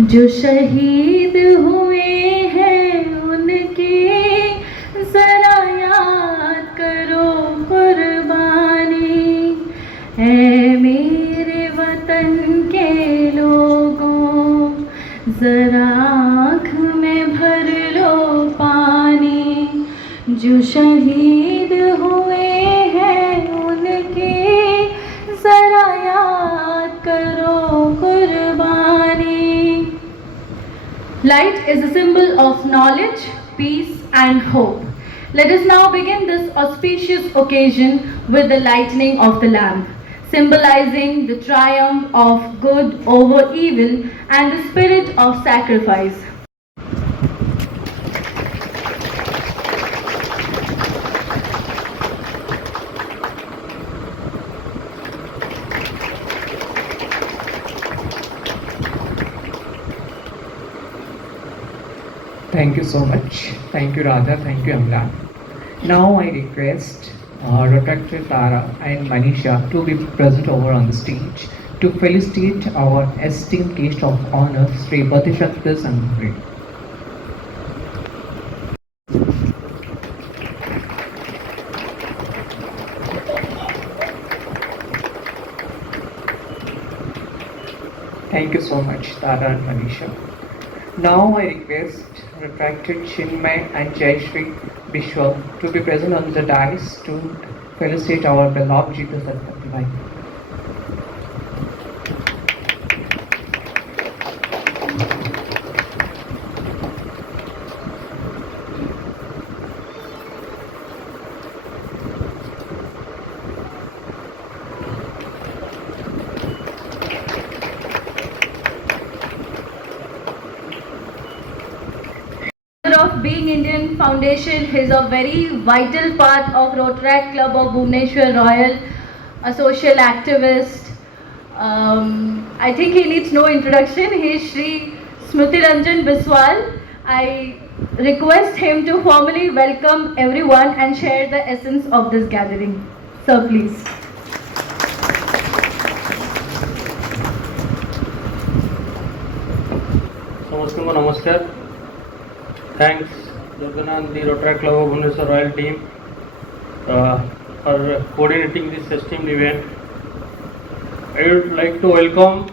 जो शहीद हुए हैं उनके जरा याद करो कुर्बानी, ऐ मेरे वतन के लोगों जरा आँख में भर लो पानी। जो शहीद हुए हैं उनके जरा याद करो कुर्बानी। Light is a symbol of knowledge, peace and hope. Let us now begin this auspicious occasion with the lighting of the lamp, symbolizing the triumph of good over evil and the spirit of sacrifice. Thank you so much. Thank you, Radha. Thank you, Amla. Now I request Dr. Tara and Manisha to be present over on the stage to felicitate our esteemed guest of honor, Sri Badishakta Sangri. Thank you so much, Tara and Manisha. Now I request Refracted Chinmay and Jayashri Bishwal to be present on the dais to felicitate our beloved Jita Satpati Bhai. Of Being Indian Foundation is a very vital part of Rotaract Club of Bhubaneswar Royal, a social activist. I think he needs no introduction. He is Shri Smriti Ranjan Biswal. I request him to formally welcome everyone and share the essence of this gathering. Sir, please. Namaskar, namaskar. Thanks, Jordana and the Rotaract Club of Bhubaneswar Royal team for coordinating this esteemed event. I would like to welcome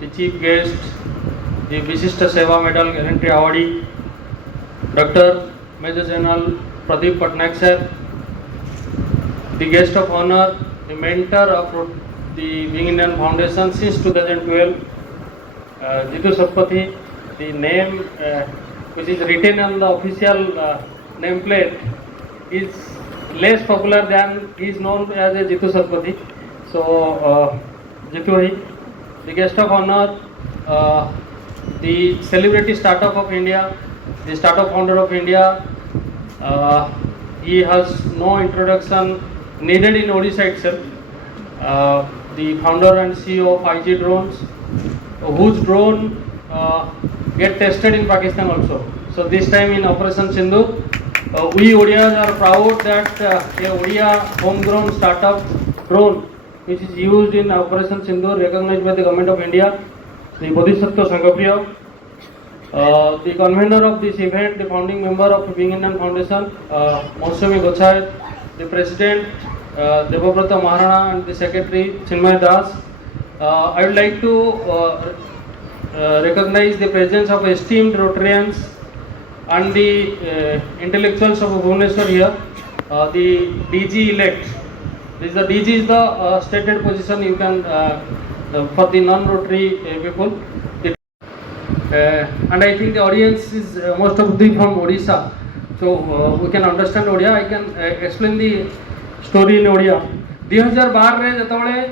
the chief guest, the Visishta Seva Medal Gallantry Awardee, Dr. Major General Pradeep Patnaik sir, the guest of honor, the mentor of the Being Indian Foundation since 2012, Jitu Satpathy. The name which is written on the official nameplate is less popular than he is known as a Jitu Satpathy. So Jitu Bhai, the guest of honor, the celebrity startup of India, the startup founder of India. He has no introduction needed in Odisha itself. The founder and CEO of IG Drones, whose drone get tested in Pakistan also. So this time in Operation Sindoor, we Odias are proud that a Odia homegrown startup drone which is used in Operation Sindoor, recognized by the Government of India, the Bodhisattva Sanghapriya, the convener of this event, the founding member of Being Indian Foundation, Mosami Gochai, the president Debabrata Maharana and the secretary Chinmay Das. I would like to recognize the presence of esteemed Rotarians and the intellectuals of Bhubaneswar here. The DG elect. The DG is the stated position you can for the non-Rotary people. And I think the audience is most of them from Odisha, so we can understand Odia. I can explain the story in Odia. 2012 रे जतबले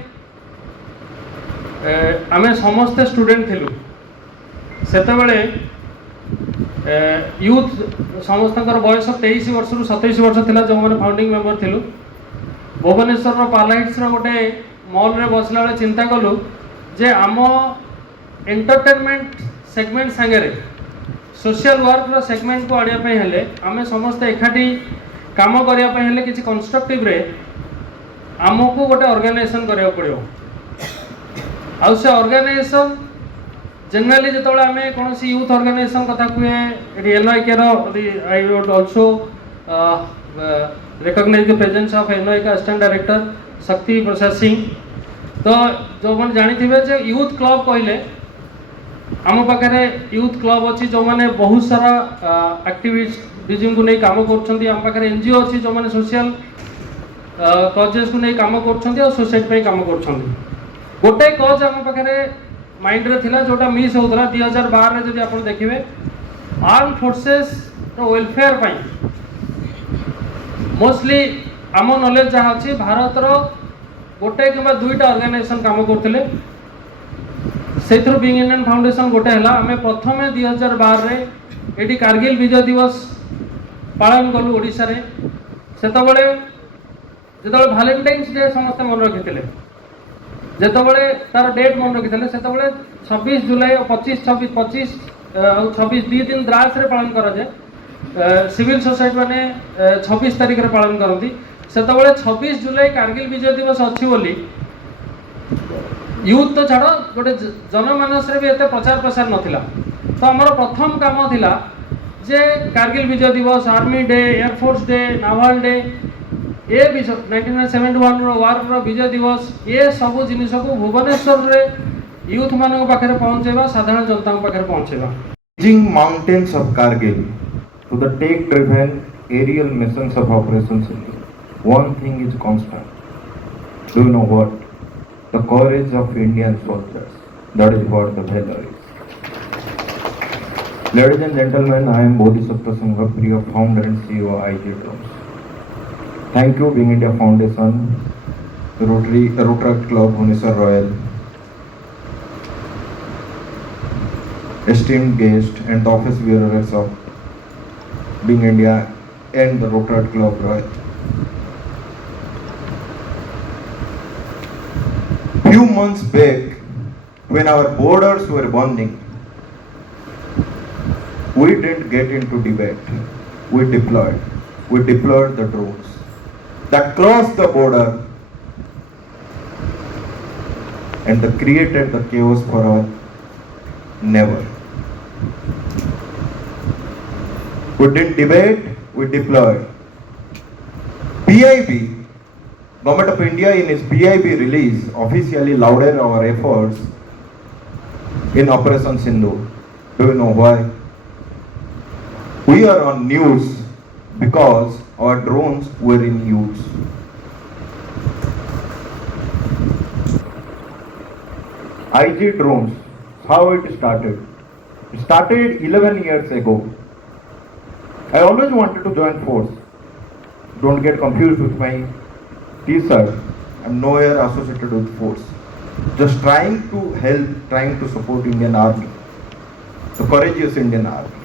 आमे समस्त student थिलु सेतबले youth समस्तकर बयस 23 वर्ष रु 27 वर्ष थिला जो माने फाउंडिंग मेंबर थिलु भुवनेश्वर रो पार्लाइट्स रो गोटे मॉल रे बसला बेले चिंता कलु जे आम एंटरटेनमेंट सेगमेंट सांगे सोशल वर्क रो सेगमेंट को आनिया पे हेले आमे समस्त एकाठी काम करिया पे हेले किछि कंस्ट्रक्टिव रे आमको गोटे ऑर्गेनाइजेशन करिया पड़ियो आ से ऑर्गेनाइजेशन जनरली जो आम कौन यूथ ऑर्गेनाइजेशन कथा कहे ये NIK I would also recognize the presence of NIK assistant director Shakti Prasad Singh. तो जो मैंने जानी थे यूथ क्लब कहले आम पाखे यूथ क्लब अच्छी जो मैंने बहुत सारा एक्टिविटीज को नहीं काम कर एनजीओ अच्छी जो मैंने सोशल कजेस को नहीं काम कर सोसाइटी काम कर गोटे कज आम पाखे माइंड रे थिला जोटा मिस होता 2012 रे जदि आपण देखिबे आर्म फोर्सेस रो वेलफेयर पाई मोस्टली आम नॉलेज जहाँ अच्छी भारत रो गोटे कि दुईटा ऑर्गेनाइजेशन काम करते से बीइंग इंडियन फाउंडेशन गोटे है आम प्रथम 2012 रे एटी कारगिल विजय दिवस पालन कलु ओडिशा रे सेतबेले जेतबेले वैलेंटाइन्स डे समस्त मन रखिथिले जेतबेले तार डेट मन रखिथिले सेतबेले 26 जुलाई और 25 दी दिन द्रास रे पालन करा जाए सिविल सोसाइटी माने 26 तारिख रे पालन करती सेतबेले 26 जुलाई कारगिल विजय दिवस अच्छी बोली यूथ तो छाड़ गोटे जनमानस रे भी एते प्रचार प्रसार नथिला। तो आमर प्रथम काम थिला जे Kargil Vijay Diwas army day air force day naval day ये 1971 वार विजय दिवस ये सब जिनिस को भुवनेश्वर रे यूथ मान पाखे पहुँचेगा साधारण जनता पाखे पहुँचेगा। Reaching mountains of Kargil to the tank-driven aerial missions of Operation Sindhu, one thing is constant. Do you know what? The courage of Indian soldiers. That is what the valor is. Ladies and gentlemen, I am Bodhisattva Sanghapriya, founder and CEO of IG Drones. Thank you, Being India Foundation, Rotaract Club, Bhubaneswar Royal, esteemed guests and the office bearers of Being India and the Rotaract Club Royal. Few months back, when our borders were burning, we didn't get into debate. We deployed the drones that crossed the border and that created the chaos for our neighbor. We didn't debate, we deployed. PIB, Government of India in its PIB release officially lauded our efforts in Operation Sindhu. Do you know why? We are on news because our drones were in use. IG drones, how it started? It started 11 years ago. I always wanted to join force. Don't get confused with my T-shirt. I'm nowhere associated with force. Just trying to help, trying to support Indian Army, the courageous Indian Army.